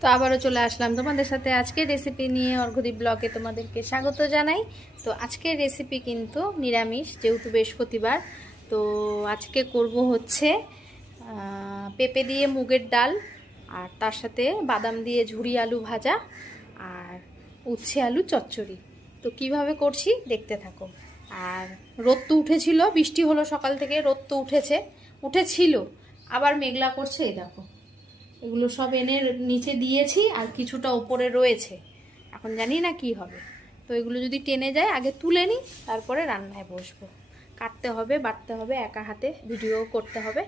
তো আবারও চলে আসলাম তোমাদের সাথে আজকের রেসিপি নিয়ে অর্ঘদীপ ব্লগে তোমাদেরকে স্বাগত জানাই। তো আজকের রেসিপি কিন্তু নিরামিষ, যেহেতু বৃহস্পতিবার, তো আজকে করব হচ্ছে পেঁপে দিয়ে মুগের ডাল আর তার সাথে বাদাম দিয়ে ঝুরি আলু ভাজা আর উচ্ছে আলু চচ্চড়ি। তো কীভাবে করছি দেখতে থাকো। আর রোদ তো উঠেছিল, বৃষ্টি হলো সকাল থেকে, রোদ তো উঠেছে, উঠেছিল, আবার মেঘলা করছে, এই দেখো। এগুলো সব এনে নিচে দিয়েছি আর কিছুটা ওপরে রয়েছে। এখন জানি না কি হবে। তো এগুলো যদি টেনে যায়, আগে তুলে নিই, তারপরে রান্নায় বসবো। কাটতে হবে, বাটতে হবে, একা হাতে ভিডিও করতে হবে।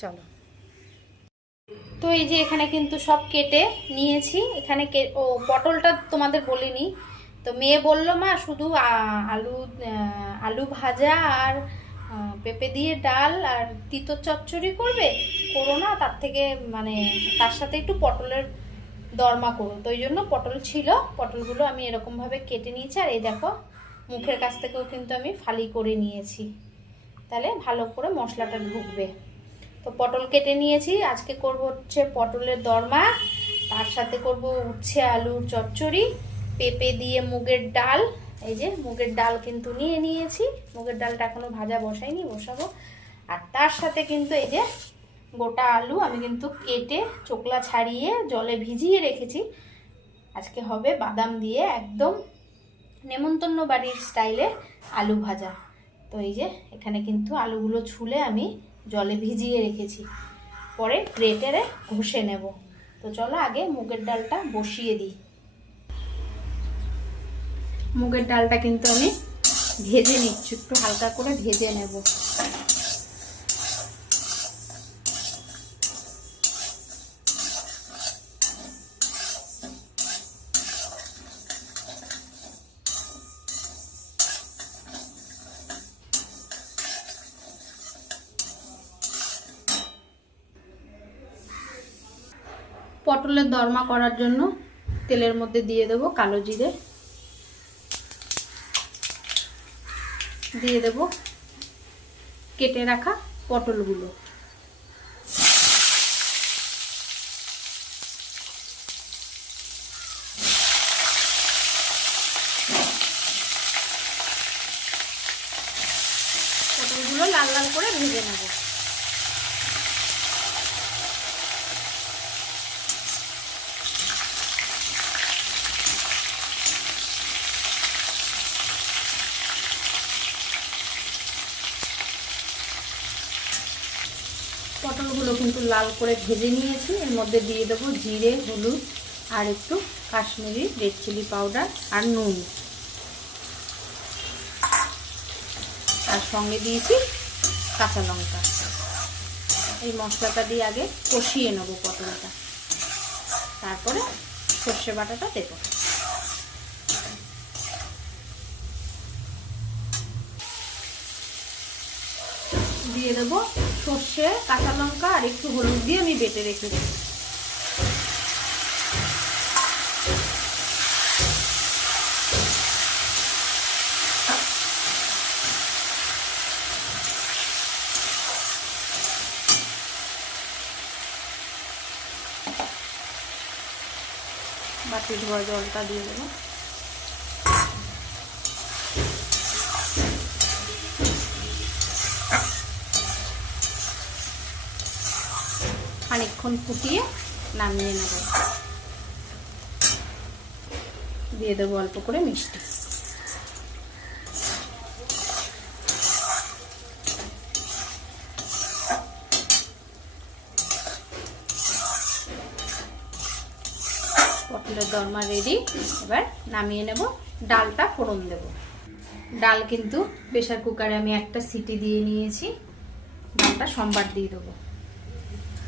চলো। তো এই যে এখানে কিন্তু সব কেটে নিয়েছি। এখানে ও, পটলটা তোমাদের বলিনি। তো মেয়ে বলল, মা, শুধু আলু আলু ভাজা আর পেঁপে দিয়ে ডাল আর তিতো চচ্চড়ি করবে? করো না, তার থেকে মানে তার সাথে একটু পটলের দরমা করো। তো ওই জন্য পটল ছিল, পটলগুলো আমি এরকমভাবে কেটে নিয়েছি। আর এই দেখো, মুখের কাছ থেকেও কিন্তু আমি ফালি করে নিয়েছি। তাহলে ভালো করে মশলাটা ঢুকবে। তো পটল কেটে নিয়েছি, আজকে করব হচ্ছে পটলের দরমা। তার সাথে করব উচ্ছে, আলুর চচ্চড়ি, পেঁপে দিয়ে মুগের ডাল। এই যে মুগের ডাল কিন্তু নিয়ে নিয়েছি। মুগের ডালটা এখনও ভাজা বসাইনি, বসাবো। আর তার সাথে কিন্তু এই যে গোটা আলু আমি কিন্তু কেটে চোকলা ছাড়িয়ে জলে ভিজিয়ে রেখেছি। আজকে হবে বাদাম দিয়ে একদম নেমন্তন্ন বাড়ির স্টাইলে আলু ভাজা। তো এই যে এখানে কিন্তু আলুগুলো ছুলে আমি জলে ভিজিয়ে রেখেছি। পরে গ্রেটারে ঘষে নেব। তো চলো আগে মুগের ডালটা বসিয়ে দিই। মুগের ডালটা কিন্তু আমি ভেজে নিচ্ছি, একটু হালকা করে ভেজে নেব। পটলের দরমা করার জন্য তেলের মধ্যে দিয়ে দেবো কালো জিরে। দিয়ে দেব কেটে রাখা পটলগুলো। পটলগুলো লাল লাল করে ভেজে নেব। পটলগুলো কিন্তু লাল করে ভেজে নিয়েছি। এর মধ্যে দিয়ে দেবো জিরে, হলুদ আর একটু কাশ্মীরি রেড চিলি পাউডার আর নুন। আর সঙ্গে দিয়েছি কাঁচা লঙ্কা। এই মশলাটা দিয়ে আগে কষিয়ে নেব পটলটা তারপরে সর্ষে বাটাটা দেবো। দিয়ে দেবো সর্ষে, কাঁচা লঙ্কা আর একটু হলুদ দিয়ে আমি বেটে রেখে দেবো। বাটি ধোয়া জলটা দিয়ে দেবো। খানিকক্ষণ ফুটিয়ে নামিয়ে নেব। দিয়ে দেবো অল্প করে মিষ্টি। পটলের দরমা রেডি এবার নামিয়ে নেব। ডালটা ফোড়ন দেব। ডাল কিন্তু প্রেশার কুকারে আমি একটা সিটি দিয়ে নিয়েছি। ডালটা সোমবার দিয়ে দেবো।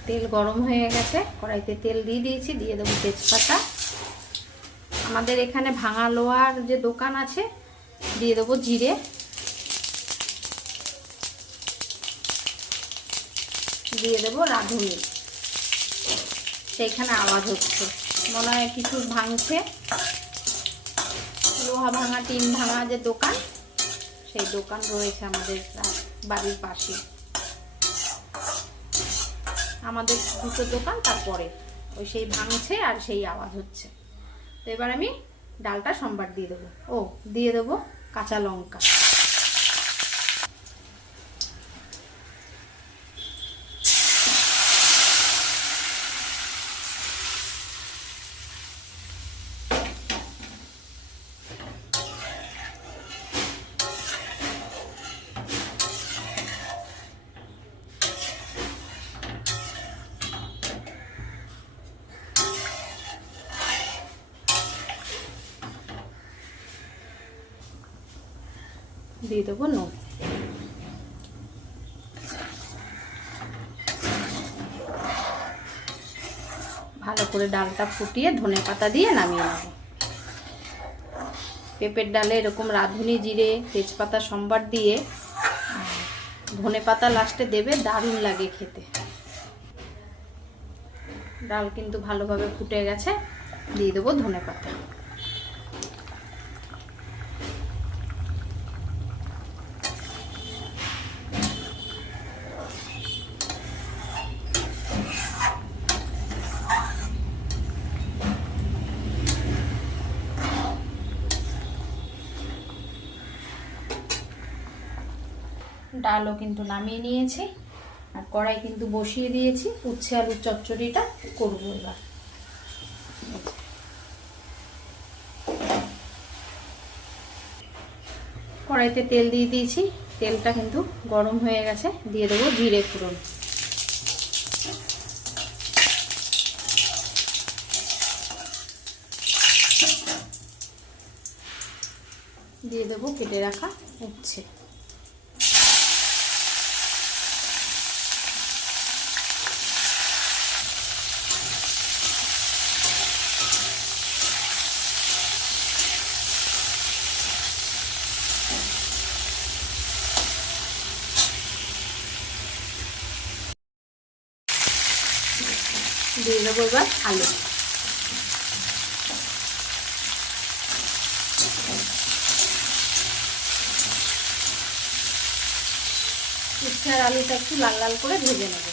তেল গরম হয়ে গেছে। কড়াইতে তেল দিয়ে দিয়েছি, দিয়ে দেবো তেজপাতা। আমাদের এখানে ভাঙা লোহার যে দোকান আছে, দিয়ে দেবো জিরে। দিয়ে দেবো রাঁধুনি। সেইখানে আওয়াজ হচ্ছে। মনে হয় কিছু ভাঙছে। লোহা ভাঙা, টিন ভাঙা যে দোকান, সেই দোকান রয়েছে আমাদের বাড়ির পাশে। আমাদের দুটো দোকান, তারপরে ওই সেই ভাঙছে আর সেই আওয়াজ হচ্ছে। তো এবার আমি ডালটা সম্বার দিয়ে দেবো। ও, দিয়ে দেবো কাঁচা লঙ্কা। দিয়ে দেবো নুন। ভালো করে ডালটা ফুটিয়ে ধনে পাতা দিয়ে নামিয়ে নেব। পেঁপের ডালে এরকম রাঁধুনি, জিরে, তেজপাতা, সম্বার দিয়ে ধনে পাতা লাস্টে দেবে, দারুণ লাগে খেতে। ডাল কিন্তু ভালোভাবে ফুটে গেছে, দিয়ে দেবো ধনে পাতা। ডালও কিন্তু নামিয়ে নিয়েছি। আর কড়াই কিন্তু বসিয়ে দিয়েছি। উচ্ছে আলুর চচ্চড়িটা করব এবার। কড়াইতে তেল দিয়ে দিয়েছি। তেলটা কিন্তু গরম হয়ে গেছে। দিয়ে দেবো জিরে ফোড়ন। দিয়ে দেবো কেটে রাখা উচ্ছে। দিয়ে দেবো এবার আলু। উচ্ছে আর আলুটা একটু লাল লাল করে ভেজে নেব।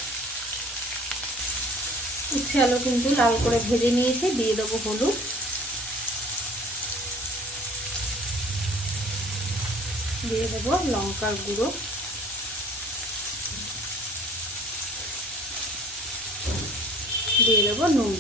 উচ্ছে আলু কিন্তু লাল করে ভেজে নিয়েছি, দিয়ে দেবো হলুদ। দিয়ে দেবো লঙ্কার গুঁড়ো। দিয়ে দেবো নুন।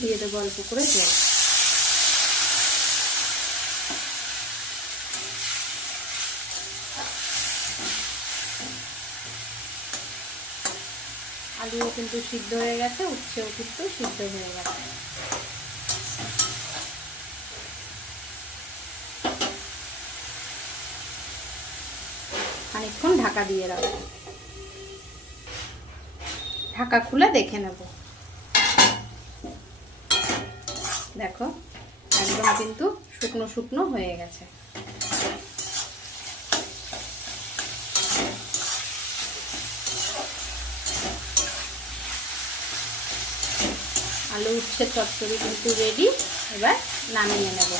দিয়ে দেবো অল্প করে জল। আলুও কিন্তু সিদ্ধ হয়ে গেছে, উচ্ছেও কিন্তু সিদ্ধ হয়ে গেছে। খানিক্ষণ ঢাকা দিয়ে রাখব। ঢাকা খুলে দেখে নেব। দেখো, একদম কিন্তু শুকনো শুকনো হয়ে গেছে। আলু উচ্ছে চচ্চড়ি কিন্তু রেডি এবার নামিয়ে নেব।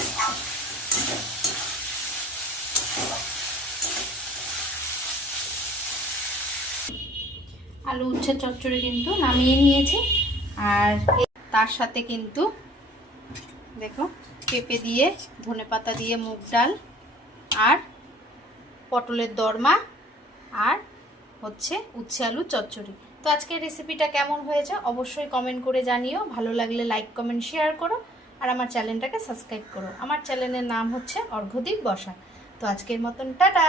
আলু উচ্ছে চচ্চড়ি কিন্তু নামিয়ে নিয়েছি। আর তার সাথে কিন্তু দেখো, পেঁপে দিয়ে, ধনে পাতা দিয়ে মুগ ডাল আর পটলের দরমা আর হচ্ছে উচ্ছে আলু চচ্চড়ি। তো আজকের রেসিপিটা কেমন হয়েছে অবশ্যই কমেন্ট করে জানিও। ভালো লাগলে লাইক কমেন্ট শেয়ার করো আর আমার চ্যানেলটাকে সাবস্ক্রাইব করো। আমার চ্যানেলের নাম হচ্ছে অর্ঘদীপ বসা। তো আজকের মতন, টাটা!